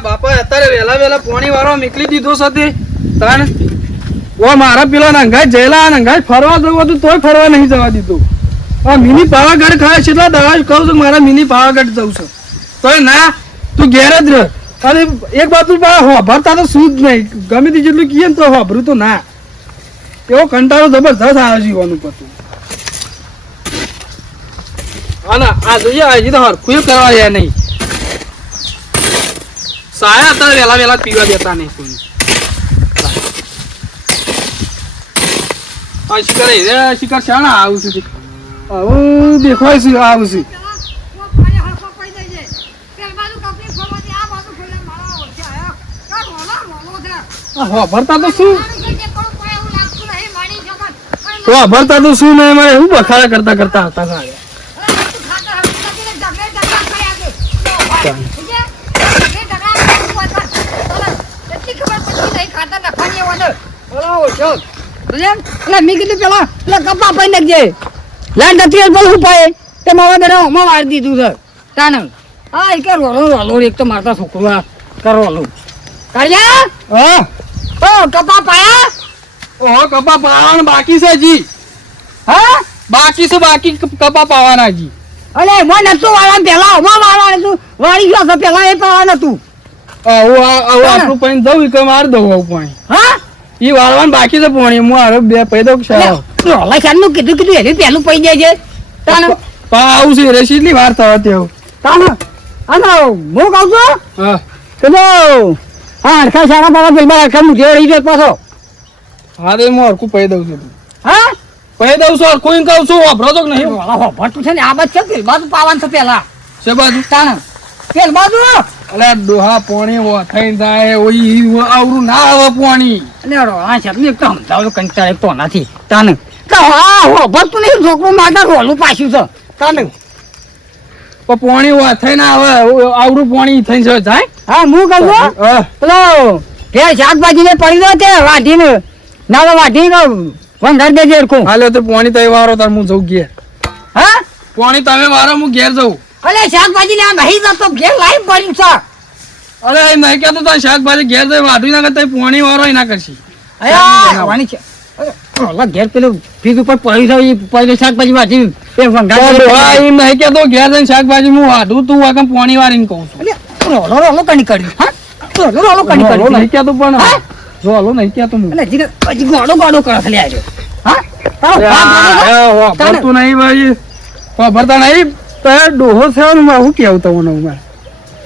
મારા બાપા અત્યારે વેલા વેલા પોણી વાળો નીકળી દીધો છે તાણ ઓ મારા પેલા નંગાઈ જયેલા નંગાઈ ફરવા જવું હતું તોય ફરવા નહીં જવા દીધું આ મિની પાવાગઢ ખાય છે એટલે દવા કહું છું મારા મિની પાવાગઢ જવું છે તોય ના તું ઘેર જ રહ અને એક બાજુ હોભરતા તો શું જ નહીં ગમે તે જેટલું કહીએ ને તો હોભરું તો ના એવો કંટાળો જબરદસ્ત આવે જીવવાનું પતું અને આ જોઈએ હજી તો હરખું કરવા જાય નહીં સાયા અત્યારે વેલા વેલા પીવા દેતા નહીં કોઈ શિકાર શાણા આવું છું આવું દેખાય છે આવું છે ભરતા તો શું ભરતા તો શું નહીં મારે હું બખાડા કરતા કરતા હતા સારા મેં કીધું પેલા કપા પાઈ નાખજે લાડ નથી બોલું પાય તે મારા બેટા હમણાં મારી દીધું છે તાને હા એ રોલો એક તો મારતા છોકરું કરવાનું કર્યા હા ઓ કપા પાયા ઓહો કપા પાવાનું બાકી છે જી હા બાકી છે બાકી કપા પાવાના જી અરે મને નતું વાળા પેલા હમણાં વાળા તું વાળી ગયો છે પેલા એ પાવા નતું આપણું પાણી દઉં કે માર દઉં આવું પાણી હા ઈ વાળવાનું બાકી છે પાણી હું હારે બે પૈ દઉં રોલા ચાલનું કીધું એનું પેલું પૈ જાય છે તાને આવું છે રસીદની વાર થવા તેવું તાને અને હું કહું છું હા કીધું હા હરખા સારા બાબા પેલા હરખા મુજે રહી જાય પાછો હા તો હું હરખું પૈ દઉં છું હા પૈ દઉં છું હરખું કહું છું વાપરો તો નહીં ભરતું છે ને આ બાજુ છે પેલ બાજુ પાવાનું છે પેલા છે બાજુ તાને પેલ બાજુ અલે ડોહા પોણી થઈ જાય ઓઈ આવરું ના આવે પોણી અને રોલા ચાલનું એક તો સમજાવું કંટાળે તો નથી તાને હા ભરતું નહીં છોકરું માટે રોલું પાછું છે તાને પોણી થઈ ના આવે આવડું પોણી થઈ જાય હા હું કહું છું પેલો ઘેર શાકભાજી ને પડી દો તે વાઢીને ના વાઢીને વંધાર દેજે હરખું હાલે તો પોણી તઈ વારો તાર હું જઉં ઘેર હા પોણી તમે વારો હું ઘેર જઉં અલે શાકભાજી ને નહીં જતો ઘેર લાઈન પડ્યું છે અરે એમ નહીં કેતો તાર શાકભાજી ઘેર જઈ વાઢી ના કરતા પોણી વારો ના કરશી આવવાની છે ઘેર પેલું ફીસ ઉપર પડ્યું છે પહેલે શાકભાજી વાઢી એ વંધાર એમ નહીં કેતો ઘેર જઈને શાકભાજી હું વાઢું તું આગળ પોણી વાળીને કહું છું રોલો કણી કર્યું હા રોલો કણી કર્યું નહીં કેતો પણ રોલો નહીં કેતો હું હજી ગોડો ગોડો કરે છે આજે હા ભરતું નહીં ભાઈ ભરતા નહીં તો ડોહો છે ને હું કેવું તમને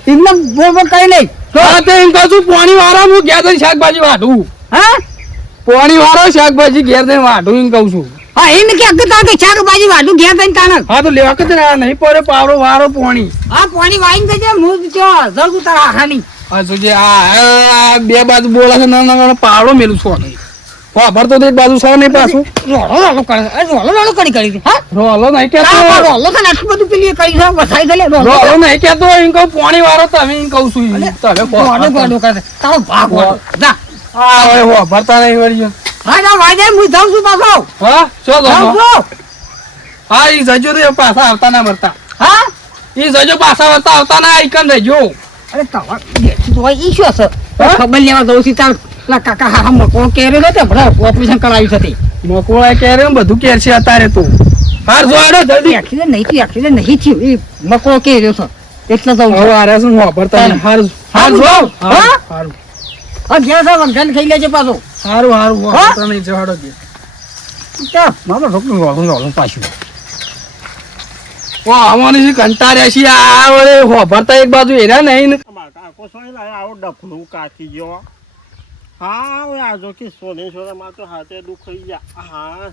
એમને બોલ કઈ નહીં હા તો એમ કહું છું પોણી વાળો હું ઘેર જઈને શાકભાજી વાઢું હા પોણી વાળો શાકભાજી ઘેર જઈને વાઢું એમ કહું છું હા એમ કે શાકભાજી વાઢું ઘેર જઈને તાને હા તો લેવા કે નહીં પડે પાવડો વાળો પોણી હા પોણી વાઈને જજે હું જલ્દ તારા હાની હા જોજે આ બે બાજુ બોલા છે નાના પાવડો મેલું છો નહીં વાપર તો એક બાજુ છો નહીં પાછું રોલો કરી કરી હા રોલો નહીં કેતો રોલો છે આટલું બધું પેલી કરી છે વસાઈ દે રોલો નહીં કેતો એમ કહું પોણી વાળો તમે એમ કહું છું તમે ગોડો ગોડો કરે તારો ભાગ જા હા હવે ભરતા નહીં વળી હા ના વાજે હું જાઉં છું પાછો હા શું જાઉં દો છું હા ઈ જજો રે પાછા આવતા ના મરતા હા ઈ જજો પાછા આવતા ના આઈકન રહેજો અરે તમાર તો ઈ શું છે ખબર લેવા દઉં છું તાર કાકા હા મકો કેરે ને તે બરાબર ઓપરેશન કરાવ્યું છે મકોળા કેરે બધું કેર છે અત્યારે તો હાર જોડો જલ્દી એક્સિડન્ટ નહીં થયું એ મકો કેર્યો છે એટલે તો હવે આરે શું વાપરતા નહીં હાર જો હારું ઘેર સાહેબ વંઠાણ ખાઈ લેજે પાછો હારું વાપરતા નહીં જવાડો દે મારો છોકરું રોલું પાછું ઓ આવવાની છે કંટાળ્યા છીએ આ વળે વાપરતા એક બાજુ એરા નહીં ને કાકો સોય આવો ડફલું કાચી ગયો હા હવે આજો કે સોને સોનામાં તો હાથે દુખાઈ ગયા હા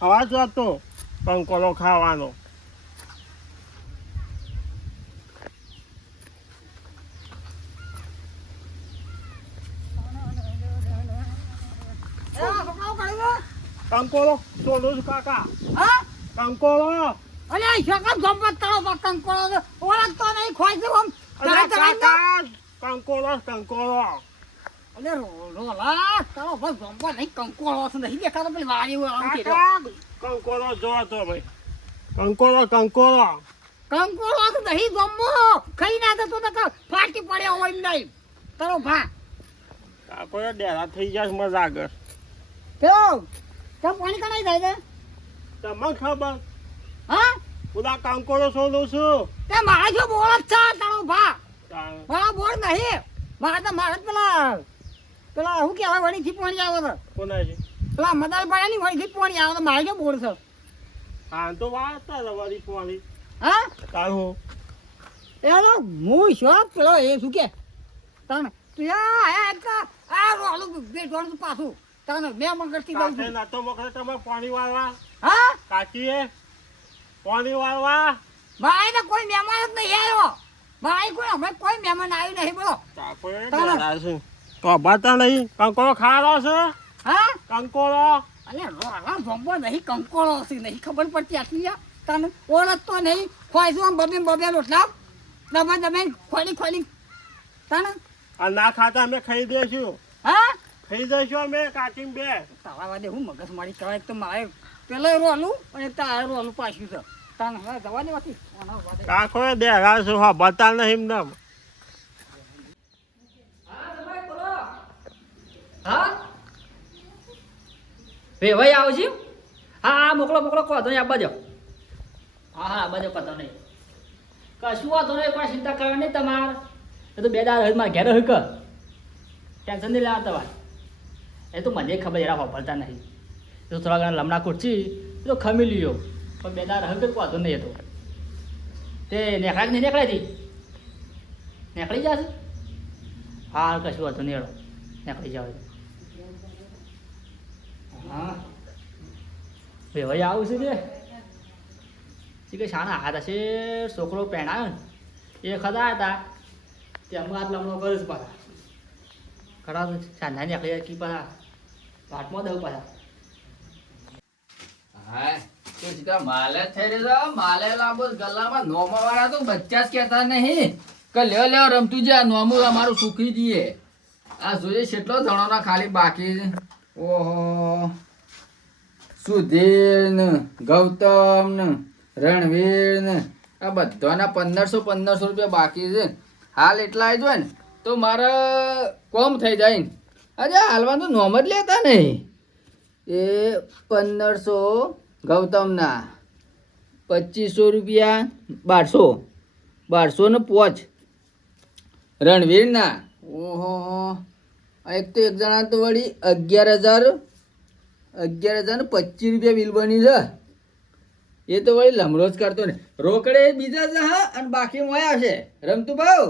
હવા જતો કંકોલો ખાવાનો કંકોલો સોનું કાકા કંકોલો અલે શોકમ સંપત તારો કંકોળો ઓળખતો નહીં ખોઈ દે આમ કંકોલો અલે રોલા તારો બસ સંપત નહીં કંકોળો છે નહીં દેખાતો પેલી વાળી આમ કે કંકોલો જો તો ભાઈ કંકોલો કંકોળો તો નહીં જમવો ખાઈ ના તો ફાટી પડ્યો હોય નહીં તારો ભા કાકો એ ડેરા થઈ જાય મજા આગળ પેલો તો પાણી કણાઈ જાય છે તમને ખબર હા બધા કાંકોરો શોધું છું તે મારા જો બોલ જ છે તારો ભા તાણ. મારા બોલ નહીં મારા તો મારા જ પેલા શું કહેવાય વળીથી પાણી આવે છે કોના છે પેલા મદાલ પાણી વળીથી પાણી આવે તો મારે જો બોલ છે હા તો વાંચતા રવારી પોણી હા કાલ હું એ તો હું શું પેલો એ શું કે તને તું આ રોલું બેઠવાનું પાછું તને મેં મંગળથી દઉં કાકે છું નતો મોકલે તમે પાણી વાળવા હા કાકીએ પાણી વાળવા ભાઈ ને કોઈ મહેમાન જ નહીં આવ્યો ભાઈ કોઈ અમે કોઈ મહેમાન આવ્યું નહીં બોલો કાકો એ તાણ. ડેરા છે તો બાતા નહીં કંકોરો ખાવાનો છે હા કંકોરો અલે રોલા ભોંબો નહીં કંકોળો છે નહીં ખબર પડતી આટલી તને ઓળખતો નહીં ખોઈશું આમ બબે રોટલા દબે ખોલી તને આ ના ખાતા અમે ખાઈ દઈશું હા ખાઈ જઈશું અમે કાકી બે તારા વાદે હું મગજ મારી કહેવાય તો મારે પેલો રોલું અને તારે રોલું પાછું છે તને હવે જવા દેવાથી કાકો એ ડેરા છે હા બતા નહીં એમને હા ભાઈ આવશે હા મોકલો કહો નહીં આપવા દો હા આપવા દો કહો નહીં કશું વાંધો નહીં કોઈ ચિંતા કરવાની નહીં તમારે એ તો બે દાર મારા ઘેર હોય કે ટેન્શન નહીં લેવા તમારે એ તો મને ખબર એરા વાપરતા નહીં એ તો થોડા ઘણા લમણા કુર્ચી એ તો ખમી લ્યો પણ બે દાર હોય કે વાંધો નહીં એ તો તે નેકળા નહીં નેકળાથી નેકળી જશે હા કશું વાંધો નહીં એડો નેકળી જાવ હા ભાઈ આવું છે કે કે શાના હાથ હશે છોકરો પહેણાયો ને એ ખરા હતા તે અમુક હાથ લમણો કરે છે પાછા ખરા તો સાંધા નીકળી કી પાછા વાટમાં દઉં પાછા હા તો સીધા માલે જ થઈ રહ્યો માલે લાંબો ગલ્લામાં નોમા વાળા તો બચ્ચા જ કહેતા નહીં કે લ્યો રમતું છે આ નોમું અમારું સુખી દઈએ આ જોઈએ કેટલો જણોના ખાલી બાકી છે. ઓહો સુધીર ને ગૌતમ ને રણવીર ને આ બધાના 1500 રૂપિયા બાકી છે હાલ એટલા આવી જાય ને તો મારે કોમ થઈ જાય ને અરે હાલમાં તો નોમ જ લેતા નહીં એ 1500 ગૌતમના 2500 રૂપિયા 1200 ને 5 રણવીરના ઓહો એક તો એક જણા તો વળી 11,000 ને 25 રૂપિયા બિલ બની છે એ તો વળી લમડો જ કરતો ને રોકડે બીજા છે હા અને બાકી મોય આવશે રમતું ભાવ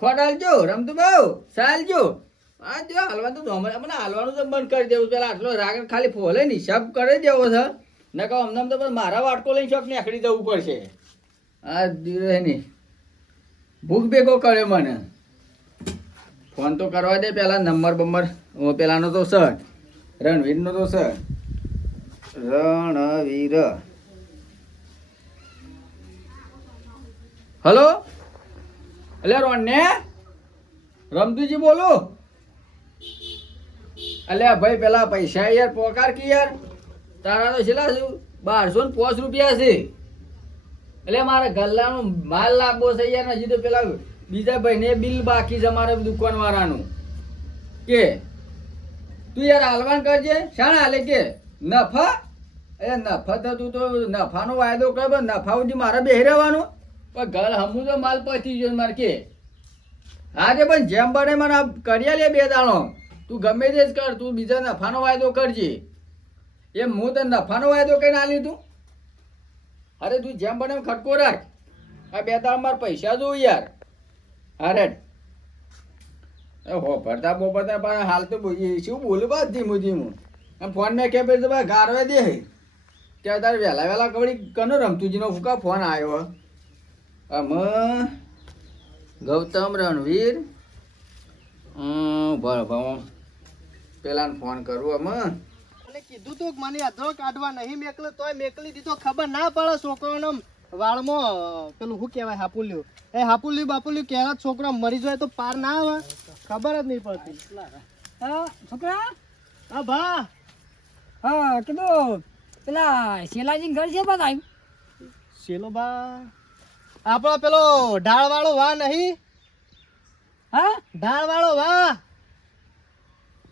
ખોડાલજો રમતું ભાવ ચાલજો હા જો હાલવા તો મને હાલવાનું તો બંધ કરી દેવું પેલા આટલો રાગ ખાલી ફોલે ને હિસાબ કરી દેવો છે ને કહો અમને તો પણ મારા વાટકો લઈને શોખ નીકળી જવું પડશે આ દિવસ નહીં ભૂખ ભેગો કરે મને ફોન તો કરવા દે પેલા નંબર પેલાનો તો સર રણવીરનો તો સર રણવીર હલો એટલે રોણને રમતુજી બોલો અલ્યા ભાઈ પેલા પૈસા યાર પોકાર કે યાર તારા તો છેલ્લા શું 1205 રૂપિયા છે એટલે મારા ગલ્લાનો માલ લાગવો છે યાર હજી તો પેલા બીજા ભાઈને બિલ બાકી છે અમારે દુકાન વાળાનું કે તું યાર હાલવાન કરજે શાણા હાલે કે નફા એ નફા તો તું તો નફાનો વાયદો કર નફા સુધી મારે બેહી રહેવાનું પણ ઘર હમું તો માલ પતી ગયો મારે કે આજે પણ જેમ બને મને કર્યા લે 2 દાણો તું ગમે તે જ કર તું બીજા નફાનો વાયદો કરજે એમ હું તો નફાનો વાયદો કઈ ના લીધું અરે તું જેમ બને એમ ખટકો રાખ આ 2 દાણ મારે પૈસા જોઉં યાર અરે હો ભરતા બોપરતા પણ હાલ તો શું બોલું બસ ધીમું ફોન મેં કે પછી ગારવે દે કે તારે વહેલા કવડી કનો રમતુજીનો ફૂકા ફોન આવ્યો ગૌતમ રણવીર પેલા ફોન કરું મને કીધું તું કે મને અધરો કાઢવા નહીં મેકલો તોય મેકલી દીધો ખબર ના પડે છોકરાનો વાળમાં પેલું શું કહેવાય હાપુલ્યું એ હાપુલ્યું ક્યારે છોકરો મરી જાય તો પાર ના આવે ખબર જ નહીં પડતી હા છોકરા હા ભા હા કીધું પેલા શેલાજી ઘર છે બધા આવ્યું શેલો બા આપણો પેલો ઢાળ વાળો વા નહીં હા ઢાળ વાળો વાહ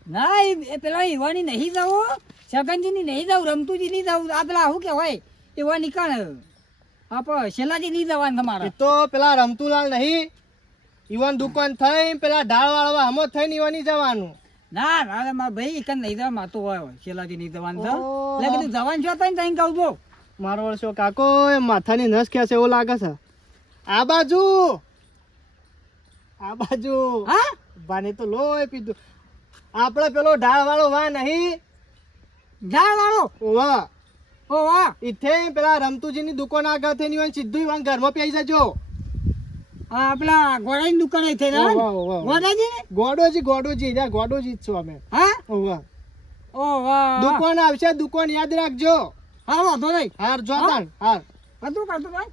ના એ પેલા ઈવાની નહીં જવું છગનજીની નહીં જવું રમતુજી નહીં જવું આ પેલા શું કહેવાય એવા નીકળ આપણે શેલાજી નહીં જવાનું એ તમારે તો પેલા રમતુલાલ નહીં ઈવન દુકાન થઈ પેલા ઢાળ વાળો હમો થઈને ઈવાની જવાનું ના ના મારા ભાઈ એક નહીં જવા માતો હોય શેલાજી નહીં જવાનું છે ઓહો. એટલે કીધું જવાનું છો તઈ તઈ કહું છું મારો વર્ષો કાકો એ માથાની નસ ખેંચે એવું લાગે છે આ બાજુ હા બાને તો લોહી પીધું આપણે પેલો ઢાળ વાળો વાહ નહીં ઝાડ વાળો ઓવા ઓ વાહ ઇથે પેલા રમતુજીની દુકાન આગળ થઈને ઈવન સીધું ઈવન ઘરમાં પેઈ જજો આ પેલા ગોળાની દુકાને થઈ ને ઓવા, ઓવા. ગોડાજી ને ગોડોજી જા ગોડોજી જ છો અમે હા ઓવા ઓ વાહ દુકાન આવશે દુકાન યાદ રાખજો હા વાંધો નહીં હાર જોતાન હાર બધું કાઢતું ભાઈ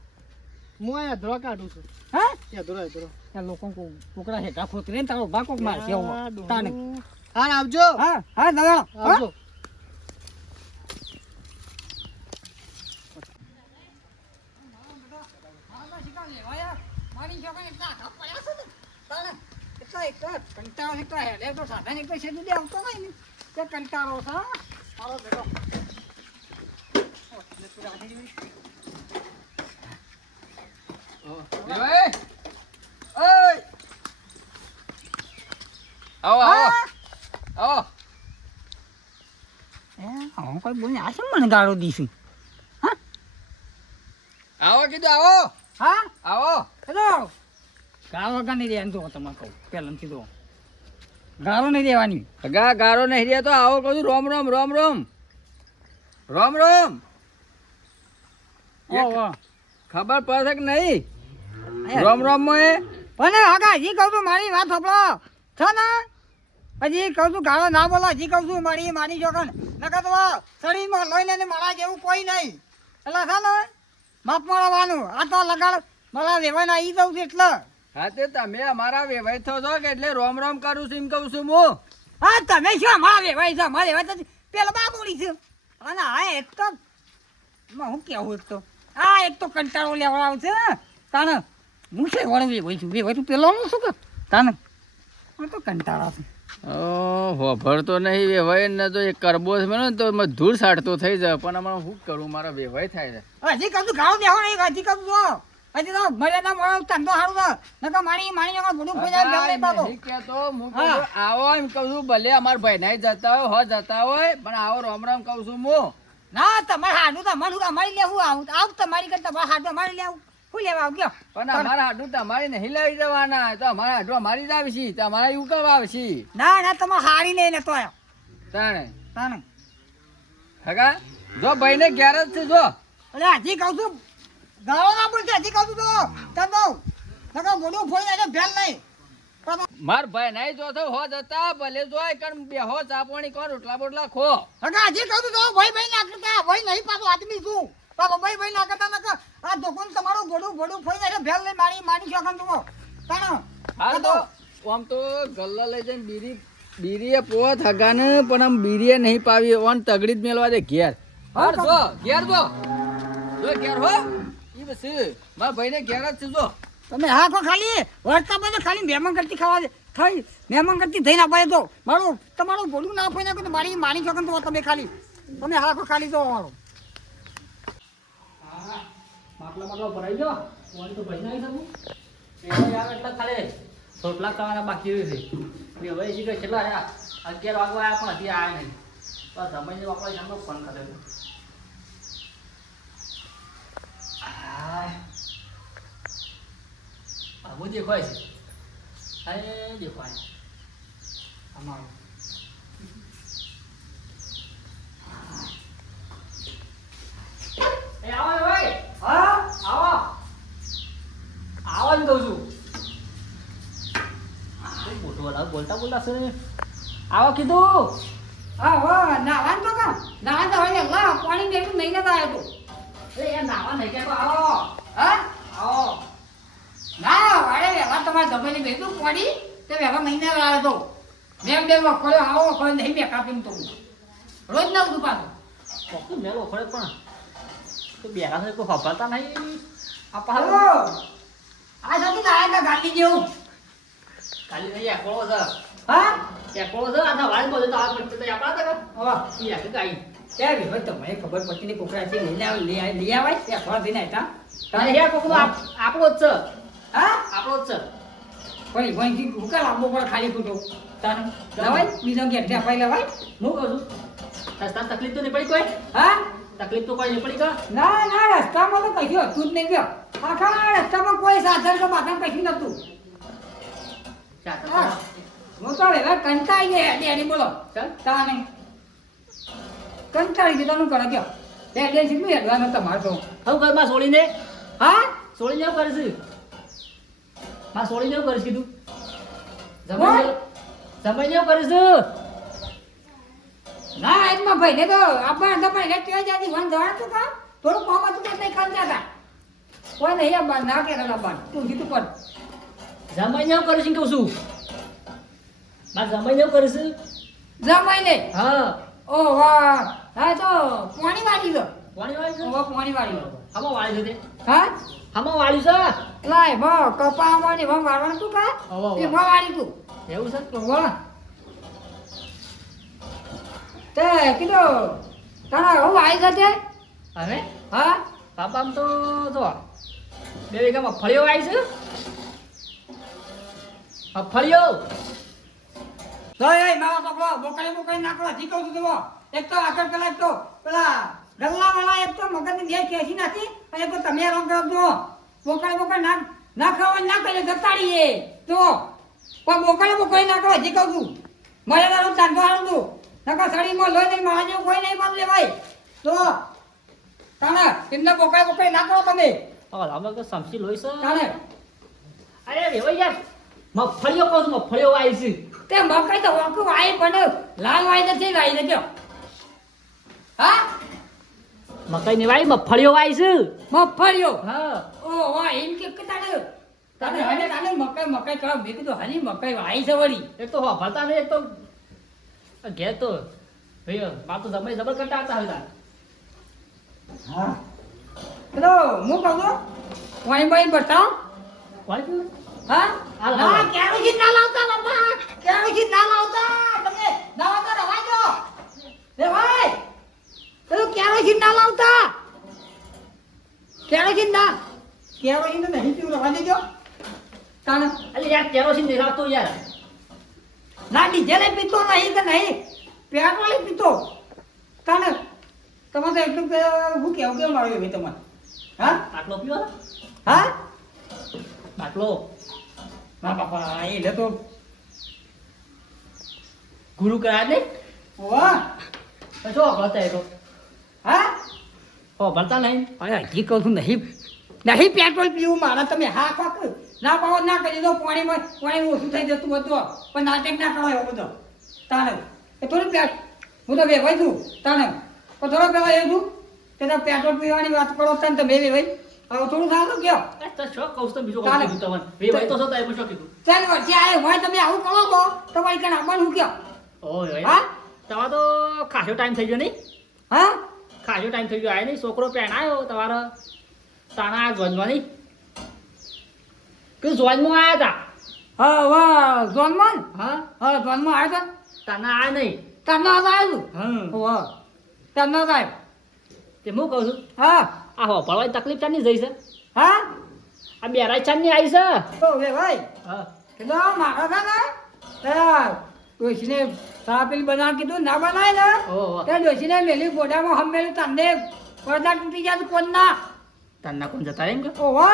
હું અહીંયા ધ્રો કાઢું છું હા ત્યાં ધ્રો આ લોકો કોકડા હેઠા ખોતરે ને તારો બાકોક મારશે આવો તાને હાર આવજો હા હા દાદા આવજો વેવાઈ ઓય આવો આવો આવો કોઈ બોલે આ શું મને ગાળો દીશું આવો કીધું આવો હા આવો હેલો ગાળો વગર નહીં દેવાનું તો તમારે કહું પહેલાં કીધું ગાળો નહીં દેવાની અગા ગારો નહીં રહ્યા તો આવો કહું છું રોમ રોમ રોમ રોમ રોમ રોમ ઓહો ખબર પડશે કે નહીં રોમ રોમ માં પણ આગા હજી કહું છું મારી વાત સાંભળો છો ને હજી કહું છું ગાળો ના બોલો હજી કહું છું મારી જોગન નકર તો શરીરમાં લઈને ને મારા જેવું કોઈ નહીં એટલે છે ને માપ મળવાનું આ તો લગાડ મારા વેવાઈને આવી જવું છે એટલે હા તે તમે અમારા વેવાઈ થો છો કે એટલે રોમ રોમ કરું છું એમ કહું છું હું હા તમે શું અમારા વેવાઈ છો અમારા વેવાઈ તો પેલા બાબુડી છે અને હા એક તો હું કેવું એક તો આ એક તો કંટાળો લેવા આવશે તાને હું છે વળું વેવાઈ છું વેવાઈ તું પેલાનું શું કે તાને હું તો કંટાળા છું હોભળતો નહીં વેવાઈ ને તો એક કરબો છે ને તો ધૂળ સાટતો થઈ જાય પણ આમાં શું કરું મારા વેવાઈ થાય છે હજી કશું ગાળો દેવો નહીં હજી કશું જો હજી તો મર્યાદા મળો ધંધો સારું છે નકર મારી આગળ બધું ખોઈ જાય ગમે બાબો નહીં કહેતો, હું કહું છું, આવો એમ કહું છું ભલે અમારા ભાઈ નહીં જતા હોય જતા હોય પણ આવો રામ રામ કહું છું હું ના તમારે હાડું તમારું અમારી લેવું આવું તમારી કરતા તમારે હાડું અમારે લેવું શું લેવા આવ ગયો પણ અમારા હાડું તમારે નહીં લાવી જવાના તો અમારા હાડું અમારી જ આવશે તમારા એવું કરવા આવશે ના ના તમારે હાડી નહીં નતો આવ્યો તાણે તાને હગા જો ભાઈ ને ઘેર જ છે જો એટલે હજી કહું છું ગાળો ના બોલશે હજી કહું છું તો તમ તો નકર મોઢું ફોડી નાખે ભેલ નહીં માર ભાઈ નહીં જોતો હો જતા ભલે જોય કણ બેહો ચાપણી કોણ રોટલા બોટલા ખો હગા હજી કહું છું તો ભાઈ ના કરતા ભાઈ નહીં પાછો આદમી છું પાછો ભાઈ ના કરતા નકર આ દુકાન તમારું ભોડું ફોડી નાખે ભેલ નહીં મારી શકન તું તાણ હાલ તો આમ તો ગલ્લા લઈ જઈને બીરીએ પોત હગાને પણ આમ બીરીએ નહીં પાવી ઓન તગડી જ મેલવા દે ઘેર હાર જો ઘેર જો ઘેર હો ઈ બસ મારા ભાઈને ઘેર જ છે જો તમે હા કો ખાલી વર્તા બધું ખાલી મહેમાન કરતી ખાવા દે થઈ મહેમાન કરતી થઈને અપાય તો મારું તમારું ભોડું ના ફોઈ નાખો તો મારી શકન તો તમે ખાલી તમે હા કો ખાલી તો મારો માટલા ભરાઈ ગયો પાણી તો ભરી નાખી શકું એવા યાર એટલા ખાલી રોટલા ખાવાના બાકી રહ્યું છે હવે હજી કઈ કેટલા રહ્યા 11 વાગવા આવ્યા પણ હજી આવ્યા નહીં બસ સમયને બાપા એમનો ફોન કર્યો આવું દેખાય છે અરે દેખાય અમારું એ આવો ભાઈ હા આવો આવો ને કહું છું મોટો વાળા બોલતા છે આવો કીધું હા હો નાવાન તો કા નાવાન તો હવે લા પાણી મેલું નહીં નતા આવ્યો તો એ નાવા નહીં કે આવો હા આવો ના વાડે વેલા તમારે જમેલી બેઠું પડી તે વેલા મહિને લાવ્યો તો મેમ બે વખોડે આવો વખોડે નહીં મેં કાપીને તો રોજ ના ઉઠું પાછું કોકું મેલો ખડે પણ તો બેરા છે કોઈ ખબરતા નહીં આ હલો પાછો આ સાથે લાયા તા ગાડી જેવું ખાલી નહીં એકલો છે હા એકલો છે આ વાળ બોલે તો આ પડતે તો આપડા તક હવે ઈ આખી ગાઈ ત્યાં બી ભાઈ તમને ખબર પડતી નહીં કોકરા છે લઈ આવાય ત્યાં ફળ દઈને હતા તારે હે કોકનો આપણો જ છે હા આપણો જ છે પણ વહીથી હુકા લાંબો પણ ખાલી ખોટો તાન લવાય બીજો ઘેર ત્યાં પાઈ લવાય હું કહું છું રસ્તા તકલીફ તો નહીં પડી કોઈ હા તકલીફ તો કોઈ નહીં પડી કા ના ના રસ્તામાં તો કશું હતું જ નહીં ગયો આખા રસ્તામાં કોઈ સાધન તો માથા કશું નતું હા હું તો હવે કંટાળી ગયા ડેડી બોલો ચાલ તાને કંટાળી ગયા તને કરે ગયો ડેડી શીખવી હેડવાનો તમારે તો હું ઘરમાં છોડીને હા છોડીને એવું કરીશ માં છોડીને એવું કરીશ કીધું કોણ? જમાઈને એવું કરીશ ના આજમાં ભાઈ ને તો આપણે તો ભાઈ ને ત્યાં જાતી વન જવાનું તું કા થોડું કામ હતું કે નહીં કંટા હતા કોઈ નહીં આ ના કે ના તું કીધું પણ જમાઈને એવું કરીશ કહું છું માં જમાઈને એવું કરીશ જમાઈ ને હા ઓ વાહ હા તો પાણી વાળી દો વાળી વાળી છે ઓ પાણી વાળી દો હામાં વાળી છે તે હા હામાં વાળી છે લાય ભ કપા વાળી ભ વાળવાનું તું કા હોવ, હોવ. એ ભ વાળી તું એવું છે તો વાહ તે કીધું તારા હું આવી જતે હવે હા પાપામ તો જો 2 વીઘામાં ફળીઓ આવી છે ફળીઓ તો એ મારા છોકરો બોકડી નાખવા શીખવું છું તું એક તો આગળ પેલા એક તો પેલા ગલ્લા વાળા એક તો મગજની બે ખેંચી નાખી અને તો તમે રંગ કરજો બોકડી ના ખાવા ના કરે જતાડીએ તો પણ બોકડી નાખવા શીખવું છું મારે તારું ચાંદો આવું છું નકા સડીમાં લોહી નહીં મારા જેવું કોઈ નહીં બદલે ભાઈ તો તાને તેમને બોકડી નાખો તમે હવે અમે તો સમસી લોઈ છે તાને અરે વેવાઈ યાર મગફળીઓ કહું છું મગફળીઓ આવી છે તે મકાઈ તો વાંકું વાય પણ લાલ વાય નથી વાય દેજો હા મકાઈ ની વાઈ મગફળીઓ આવી છે મફળિયો હા ઓ વાહ એમ કે તાને તાને હને તાને મકાઈ કરો મેં કીધું હની મકાઈ વાય છે વળી એક તો વાપરતા ને એક તો ઘેર તો ભાઈ માર તો જમાઈ જબર કંટાળતા હતા હા પેલો હું કહું છું વાય બાઈ બતાવ વાળી પીવું? હા હાલ, ના હાલ. કેરોસીન ના લાવતા બાપા કેરોસીન ના લાવતા તમે દવા તો રવા દો રે ભાઈ પેલું કેરોસીન ના લાવતા કેરોસીન તો નહીં પીવું રવા દેજો તાને અલે યાર કેરોસીન નહીં લાવતો યાર ના ડીઝલ પીતો નહીં કે નહીં પેટ્રોલ પીતો તાને તમે તો એટલું કે હું કેવું કેવું માર્યું ભાઈ તમારે હા બાટલો પીવો ને? હા બાટલો ના બાપા એ લે તો ગુરુ કરાય ને વાહ તો શું ભરતા એ તો હા ભરતા નહીં અરે હજી કહું છું નહીં પેટ્રોલ પીવું મારા તમે હા કોક ના પાવો ના કરી દો પાણી ઓછું થઈ જતું બધું પણ નાટક ના કરો એવો બધો તાણે એ થોડું હું તો વેવાઈ છું તાણે પણ થોડો પેલા એ છું કે તમે પેટ્રોલ પીવાની વાત કરો તાને તમે વેવાઈ હવે થોડું સારું કયો એ તો શોખ કહું છું તો બીજું ચાલે. કહું તમને વેવાઈ તો છો તો એમાં શું કીધું ચાલ વર્ષે આય હોય તમે આવું કરો છો તમારી કણ આવવાનું કયો ઓય હા તમારો તો ખાસો ટાઈમ થઈ ગયો નહીં હા ખાસો ટાઈમ થઈ ગયો આય નહીં છોકરો પહેણાયો તમારો તાણા જોનમાં નહીં કે જોનમાં આવ્યા હતા હા વાહ જોનમાં હા હા જોનમાં આવ્યો તાના આ નહીં તમને આવ્યું હા વાહ તમને આવ્યું તે હું કહું છું હા આ હો ભરવાની તકલીફ ચાની જઈ છે હા આ બેરાઈ ચાની આવી છે તો વેવાઈ હા કીધું મારા છે ને ત્યાં ડોશીને ચા પેલી બનાવ કીધું ના બનાય ને ઓહો ત્યાં ડોશીને મેલી ગોડામાં હમેલું તમને પડદા તૂટી જાય કોણ ના તાના કોણ જતા રહ્યા એમ કે ઓહો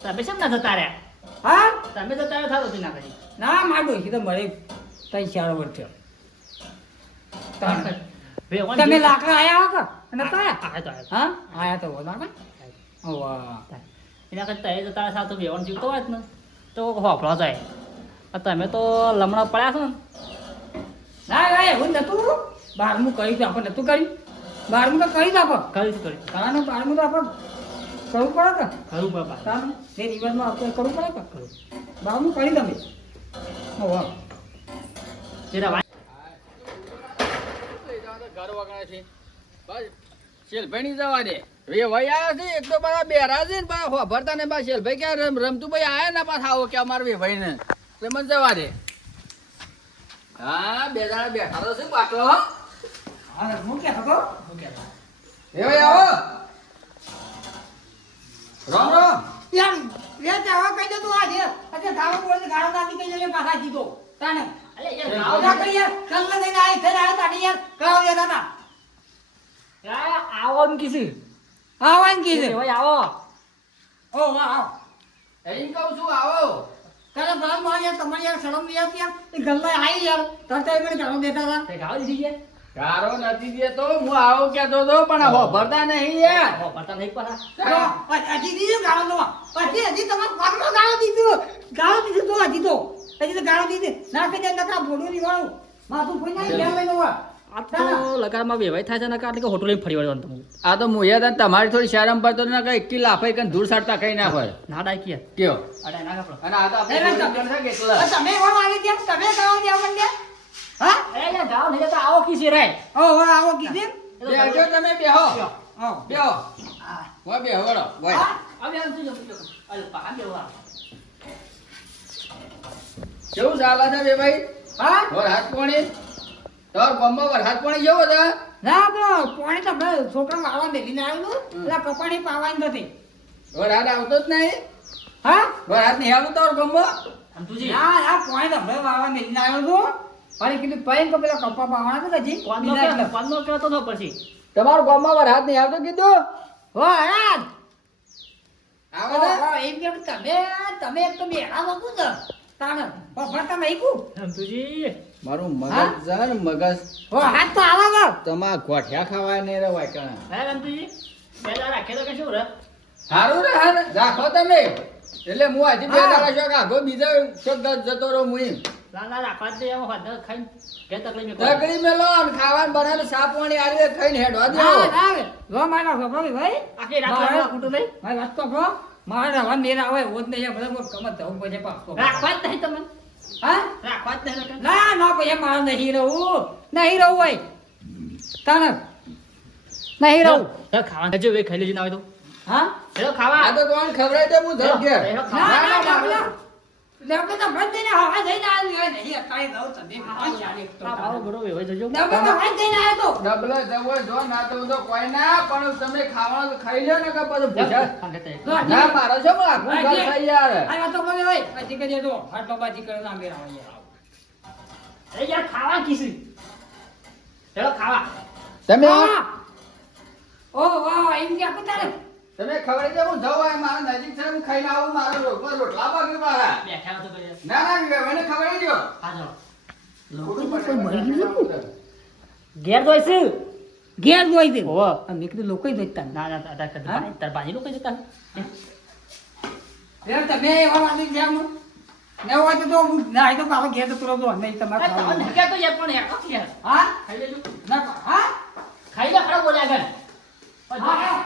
તમે કેમ ના જતા રહ્યા હા તમે જતા રહ્યા થાતો ના કરી ના માર ડોશી તો મળે તઈ ચાર વર્ષ થયો તમે લાકડા આયા હો કે નતા આયા હા આયા તો હોતા ને ઓવા એના કરતા એ જતા રહ્યા તો વેવણ જીવતો હોય જ ને તો હોફળો જાય આ તમે તો લમણા પડ્યા છો ને ના ભાઈ એવું નતું બારમું કર્યું તો આપણે નતું કર્યું બારમું તો કર્યું તો આપણે કરી કરી તારાનું બારમું તો આપણે કરવું પડે કે ખરું બાપા તારાનું જે દિવસમાં આપણે કરવું પડે કે બારમું કરી તમે ઓવા જેરા ઘર વગર છે બસ શેલભાઈ જવા દે વેવાઈ આવ્યા છે એક તો બધા બેરા છે ને પાછા હોભરતા ને પાછા શેલભાઈ ક્યાં રમતું ભાઈ આયા ને પાછા આવો કે અમારે વેવાઈ ને એટલે મને જવા દે. હા, બે જણા બેઠા તો છે બાટલો, હો. હા હું કે હતો એ ભાઈ આવો. રામ રામ. યાર લે જાવ કઈ દે તું આજે આજે ગાળો બોલે ગાળો નાખી કઈ લે પાછા દીધો તાને અલે યાર ગાળો ગાવ કરી યાર કલ્લા દઈને આઈ ફેર આયો તાડી યાર ગાળો દે દાદા આવો એમ કીધું હા વાન કી છે ભાઈ આવો ઓ વાહ એમ કહું છું આવો. તારે બાર માં યાર તમારી યાર શરમ નહીં આવતી યાર એ ગલ્લા આઈ યાર તારે મને ગાળો દેતા હતા તે ગાવ દીધી છે ગારો નથી દેતો, હું આવો કહેતો હતો પણ આ ભરતા નહીં યાર. હો પતા નહીં પાછા હજી દીધું ગાળો તો હજી તમારે પાકમાં ગાળો દીધું તો હજી તો ગાળો દીધી ના કહી દે નકરા બોડું ની વાળું માથું ફોઈ ના ઘેર લઈને વા આ તો લગાડમાં બેવાય થાય છે ને એટલે કે હોટલ લઈને ફરી વળવાનું તમે આ તો મુયા તને તમારી થોડી શરમ પડતો ને કઈ એકલી લાફાઈ કઈ ધૂળ સાડતા કઈ ના પડે. ના ડાય કે કયો? અડે ના કપડો અને આ તો આપણે એ જોડે છે કે એકલા. તમે એવા મારી ત્યાં તમે ગાળો દેવા માંડ્યા હા એ યાર ગાવ નહીં તો આવો કીસી રે ઓ વાહ આવો કીધું બેહજો તમે બેહો. આવો બેહો. વા બેહો વળો. વાય. હવે આમ તું જો અલે પા બેવા કેવું ચાલે છે બે ભાઈ? હા વરસાદ પાણી? તાર ગામમાં વરસાદ પાણી કેવો છે? ના બરો પાણી તો ભાઈ છોકરા વાળવા મેલીને આવેલું એટલે કપાણી પાવાની નથી વરસાદ આવતો જ નહીં? હા વરસાદ નહીં આવતો તાર ગામમાં? આમ તુજી ના ના પાણી તો ભાઈ વાળવા મેલીને આવ્યો છું અને કીધું પૈન તો પેલા કપા પાવાના હતા હજી કોનો કહેતો તો પછી તમારું ગામમાં વરસાદ નહીં આવતો કીધું? હો રાજ આવે ને? એમ કે તમે એક તો બેડા નતું ને તાણ ભરતા નહીં કુ આમ તુજી મારું હા? મગજ છે ને મગજ હો હાથ તો આવા તમાર ગોઠિયા ખાવાય નહીં રે વાયકણા. હે આમ તુજી બે દાડા રાખે તો કે શું રે સારું રે હા ને, રાખો તમે. એટલે હું હજી બે હા. દાડા શોખ આગો બીજા શોખ જતો રહું હું એમ. લાલા રાખવા દે એમ હોત ખાઈને કે તકલીફ તકડી મેલો અને ખાવાનું બનાવીને સાપ પાણી આલી ખાઈને હેડવા દો. ના ના લો મારા છોકરો ભાઈ આખી રાત મારે- ખોટું નહીં મારી વાત તો કહો મારે રવા મેર આવે હોત નહીં બરાબર કમત થવું પડે પાછો રાખવા જ નહીં તમને હા રાખવા જ નહીં ના ના પછી મારે નહીં રહું ભાઈ તાણ નહીં રહું ખાવા જો વે ખાઈ લેજો ના હોય તો હા એલો ખાવા આ તો કોણ ખવડાય તો હું ધર ઘેર. એલો ના ખાવા ના ના પેલા લેવકે તો ભર દઈને હવા જઈને આવ્યો નહીં અકાઈ દઉં તમે પાંચ ચાર એક તો ખાવા બરોબર હોય જજો લેવકે તો ભર દઈને આવ્યો તો ડબલે જવો જો ના તો કોઈ ના પણ તમે ખાવાનું ખાઈ લ્યો ને કે પછી ભૂખ્યા. ના મારો છો હું આખું ઘર ખાઈ યાર. આ તો બોલે ભાઈ પછી કે દો હાટલો બાજી કરે ના મેરા આવે અરે યાર ખાવા કીસી એલો ખાવા તમે ઓ વાહ એમ કે આપતા રે તમે ખવડાવી દે હું જવું હોય મારા નજીક છે હું ખાઈને આવું મારા રોટલા બાકી મારા. બેઠા તો કરે ના ના મને ખવડાવી દો. આ જો લોકો ઘેર જોઈ છે ઘેર જોઈ દે ઓહો મેં કીધું લોકો જોઈતા ના ના તાર બાજી લોકો જતા યાર તમે એવા વાલી જામ ને હોય તો ના એ તો પાછો ઘેર તો તુરંત નહીં તમારે ખાવાનું. તમને કે તો યાર પણ યાર હા ખાઈ લેજો ના હા ખાઈ લે ખરા બોલ્યા આગળ હા